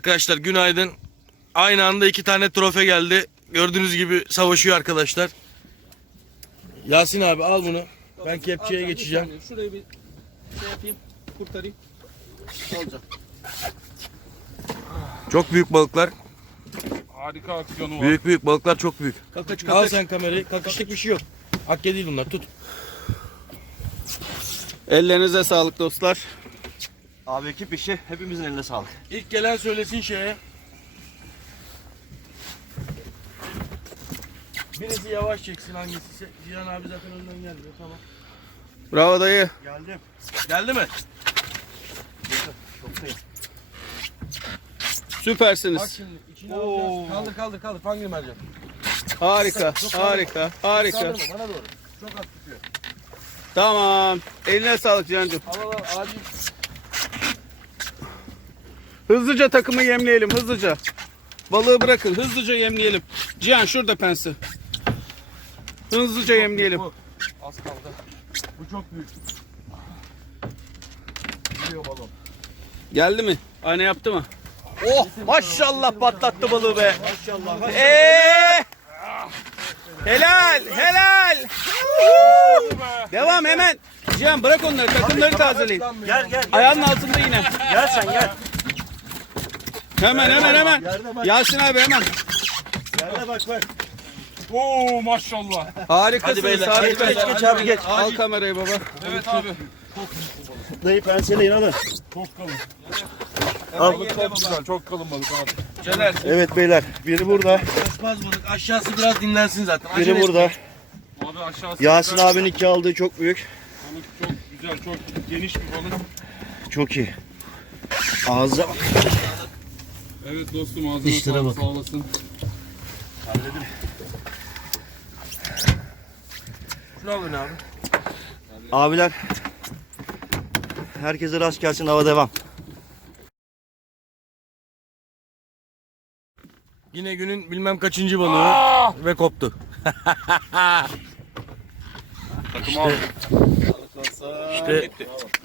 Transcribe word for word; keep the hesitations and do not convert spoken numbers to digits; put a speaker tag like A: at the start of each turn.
A: Arkadaşlar günaydın. Aynı anda iki tane trofe geldi. Gördüğünüz gibi savaşıyor arkadaşlar. Yasin abi al bunu. Ben kepçeye geçeceğim.
B: Şurayı bir şey yapayım. Kurtarayım. Olacak.
A: Çok büyük balıklar.
B: Harika aksiyonu var.
A: Büyük büyük balıklar çok büyük.
B: Kakıç
A: Al
B: kakıç.
A: sen kamerayı. Kakışlık bir şey yok. Hakke değil bunlar. Tut.
C: Ellerinize sağlık dostlar.
D: Abi ekip işi hepimizin eline sağlık.
A: İlk gelen söylesin şeye. Birisi yavaş çeksin hangisi. Cihan abi zaten önden geldi. Tamam.
C: Bravo dayı.
D: Geldim.
A: Geldi mi?
D: Çoktayım.
A: Bak
C: Süpersiniz.
A: şimdi içine alacağız. Kaldır kaldır kaldır. Fangir mercan.
C: Harika, harika, harika.
A: Kaldırma bana doğru. Çok az tutuyor.
C: Tamam. Eline sağlık Cihan'cığım.
A: Al al al. Acil.
C: Hızlıca takımı yemleyelim, hızlıca. Balığı bırakın, hızlıca yemleyelim. Cihan şurada pensi. Hızlıca yemleyelim.
A: Bu. Az kaldı. Bu çok büyük. Geliyor balon.
C: Geldi mi? Ayna yaptı mı? Oh maşallah patlattı balığı be.
A: Maşallah.
C: Eee! Helal, helal. Devam hemen. Cihan bırak onları, takımları tazeleyin.
D: Gel gel.
C: Ayağının altında yine.
D: Gel sen gel.
C: Hemen hemen hemen. Yasin abi hemen.
D: Gel bak bak.
B: Oo maşallah.
C: Harikasınız,
D: Hadi beyler.
C: harikasınız.
D: Geç, geç, geç abi, geç.
C: Al kamerayı baba.
B: Evet abi.
D: Dayı penseleyin alın.
B: Çok kalın.
D: Al.
B: Balık çok güzel. Çok kalın balık abi.
A: Caner.
D: Evet beyler. Biri burada.
A: Kaçmaz balık. Aşağısı biraz dinlensin zaten.
D: Biri
A: Acele
D: burada.
B: Abi aşağısı.
D: Yasin abinin iki aldığı çok büyük.
B: Balık çok güzel. Çok geniş bir balık.
D: Çok iyi. Ağza bak.
B: Evet dostum ağzına
D: Dişlere
B: sağlık,
D: bak.
B: sağ olasın.
A: Şunu alın abi.
D: Abiler. Herkese rast gelsin, hava devam.
A: Yine günün bilmem kaçıncı balığı ve koptu.
B: Takım abi.
A: İşte